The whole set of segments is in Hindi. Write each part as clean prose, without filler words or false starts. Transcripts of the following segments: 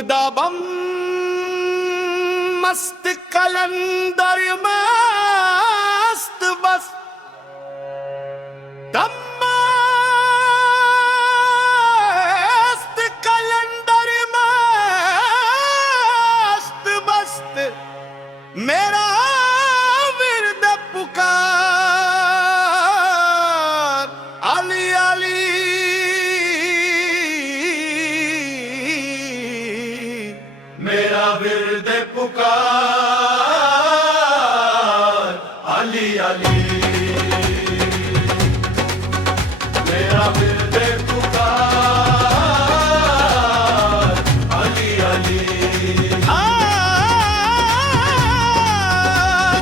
फूकदा बम मस्त कलंदर मस्त बस दम मस्त कलंदर मस्त मस्त मेरा विरद पुकार अली अली मेरा विरद पुकार अली अली मेरा विरद पुकार अली अली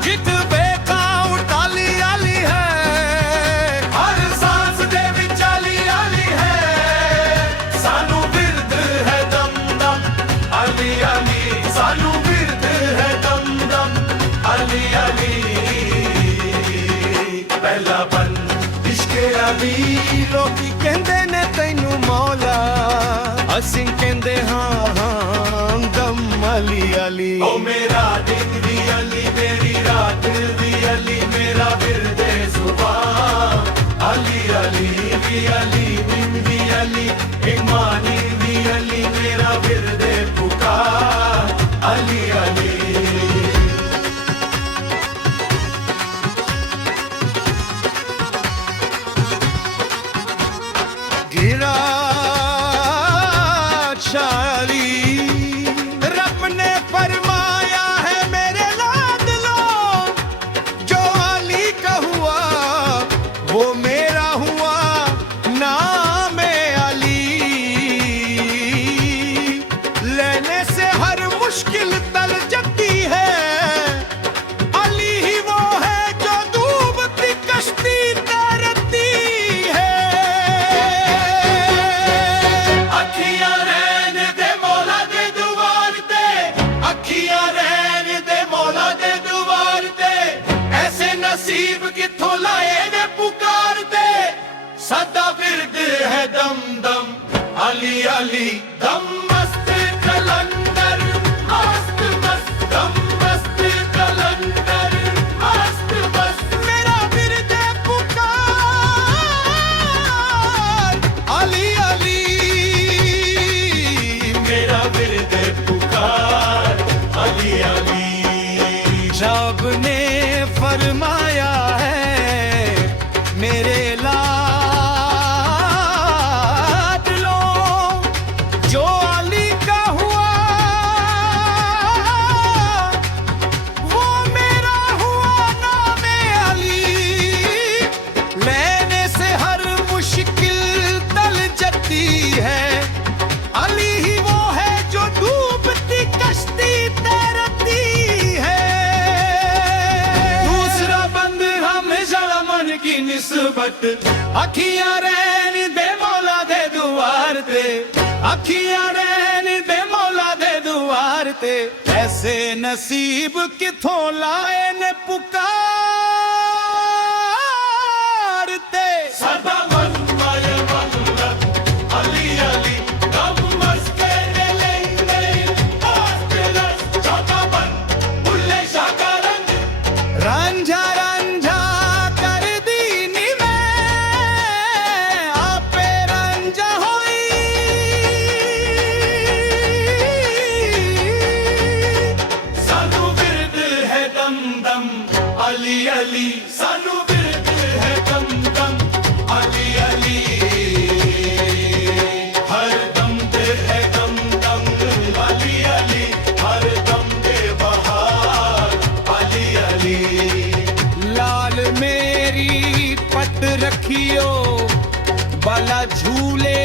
जित बेकाउंट अली अली है हर सांस दे विच अली अली है सानू विरद है दम दम अली अली सानू विरद है दम दम अली अली पहला बन इश्के अली लोकी कहंदे ने तैनू मौला असीं कहंदे हां हां दम अली अली ओ मेरा दिन दी अली मेरी रात दी अली मेरा विरदे सुभान अली अली दी अली दिन दी अली ईमानी दी अली मेरा विरदे पुकार अली अली गिरा चाली रब ने फरमाया है मेरे लाडलो जो अली का हुआ वो मेरा हुआ नाम अली लेने से हर मुश्किल टल जाती है अली ही वो है जो डूबती कश्ती तैरती है अखियां रहने दे मौला दे दुआर ते अखियां रहने दे मौला दे दुआर ते ऐसे नसीब किथों लाए ने पुकार दे सदा विरद है दम दम अली अली दम मस्त कलंदर मस्त मस्त दम मस्त कलंदर मस्त मस्त मेरा विरद पुकार अली अली मेरा विरद पुकार अली अली रब ने फरमाया है मेरे लाडलो जो अली का हुआ वो मेरा हुआ नाम अली लेने से हर मुश्किल टल जाती है अली ही वो है जो डूबती कश्ती तैरती है दूसरा बंद हमेशा मन की निस्बत अखियां रहन दे मौला दे दुआर ते अखियां रहन दे मौला दे दुआर ते ऐसे नसीब किथों लाए ने पुकार ते सदा मन माया मन अली अली दम मस्के ने लेंगे आस्तेलस चाका बन बुल्ले शाका रंग रांझा रांझा कर दीनी मैं आपे रांझा होई सानू विरद है दम दम अली अली सानू विरद है दम दम अली अली हर दम दे है दम दम अली अली हर दम दे बहार अली अली लाल मेरी पट रखियो बाला झूले